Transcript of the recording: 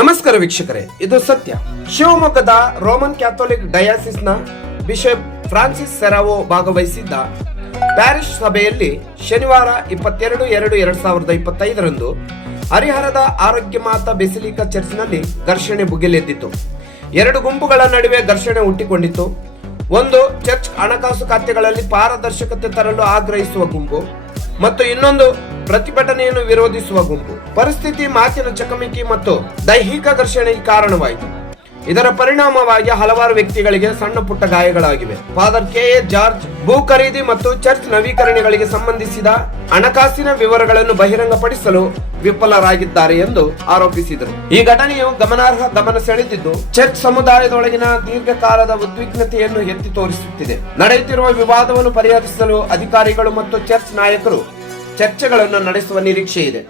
ನಮಸ್ಕಾರ ವೀಕ್ಷಕರೇ, ಇದು ಸತ್ಯ. ಶಿವಮೊಗ್ಗದ Roman Catholic ಡಯಾಸಿಸ್ನ bishop Francis Serrao ಭಾಗವಹಿಸಿದ್ದ ಪ್ಯಾರಿಶ್ ಸಭೆಯಲ್ಲಿ ಶನಿವಾರ 22/2/2025 ಹರಿಹರದ ಆರೋಗ್ಯ ಮಾತಾ ಬೆಸಿಲಿಕಾ ಚರ್ಚ್ನಲ್ಲಿ ಘರ್ಷಣೆ ಭುಗಿಲೆದ್ದಿತು. ಎರಡು ಗುಂಪುಗಳ ನಡುವೆ ಘರ್ಷಣೆ ಹುಟ್ಟಿಕೊಂಡಿತು. ಒಂದು ಚರ್ಚ್ ಹಣಕಾಸು ಖಾತೆಗಳಲ್ಲಿ ಪಾರದರ್ಶಕತೆ ತರಲು ಆಗ್ರಹಿಸುವ ಗುಂಪು ಮತ್ತು ಇನ್ನೊಂದು ಪ್ರತಿಭಟನೆಯನ್ನು ವಿರೋಧಿಸುವ ಗುಂಪು. ಪರಿಸ್ಥಿತಿ ಮಾತಿನ ಚಕಮಕಿ ಮತ್ತು ದೈಹಿಕ ಘರ್ಷಣೆಗೆ ಕಾರಣವಾಯಿತು. ಇದರ ಪರಿಣಾಮವಾಗಿ ಹಲವಾರು ವ್ಯಕ್ತಿಗಳಿಗೆ ಸಣ್ಣ ಪುಟ್ಟ ಗಾಯಗಳಾಗಿವೆ. Father KA. ಜಾರ್ಜ್ ಭೂ ಖರೀದಿ ಮತ್ತು ಚರ್ಚ್ ನವೀಕರಣಗಳಿಗೆ ಸಂಬಂಧಿಸಿದ ಹಣಕಾಸಿನ ವಿವರಗಳನ್ನು ಬಹಿರಂಗಪಡಿಸಲು ವಿಫಲರಾಗಿದ್ದಾರೆ ಎಂದು ಆರೋಪಿಸಿದರು. ಈ ಘಟನೆಯು ಗಮನ ಸೆಳೆದಿದ್ದು, ಚರ್ಚ್ ಸಮುದಾಯದೊಳಗಿನ ದೀರ್ಘಕಾಲದ ಉದ್ವಿಗ್ನತೆಯನ್ನು ಎತ್ತಿ ತೋರಿಸುತ್ತಿದೆ. ನಡೆಯುತ್ತಿರುವ ವಿವಾದವನ್ನು ಪರಿಹರಿಸಲು ಅಧಿಕಾರಿಗಳು ಮತ್ತು ಚರ್ಚ್ ನಾಯಕರು ಚರ್ಚೆಗಳನ್ನು ನಡೆಸುವ ನಿರೀಕ್ಷೆ ಇದೆ.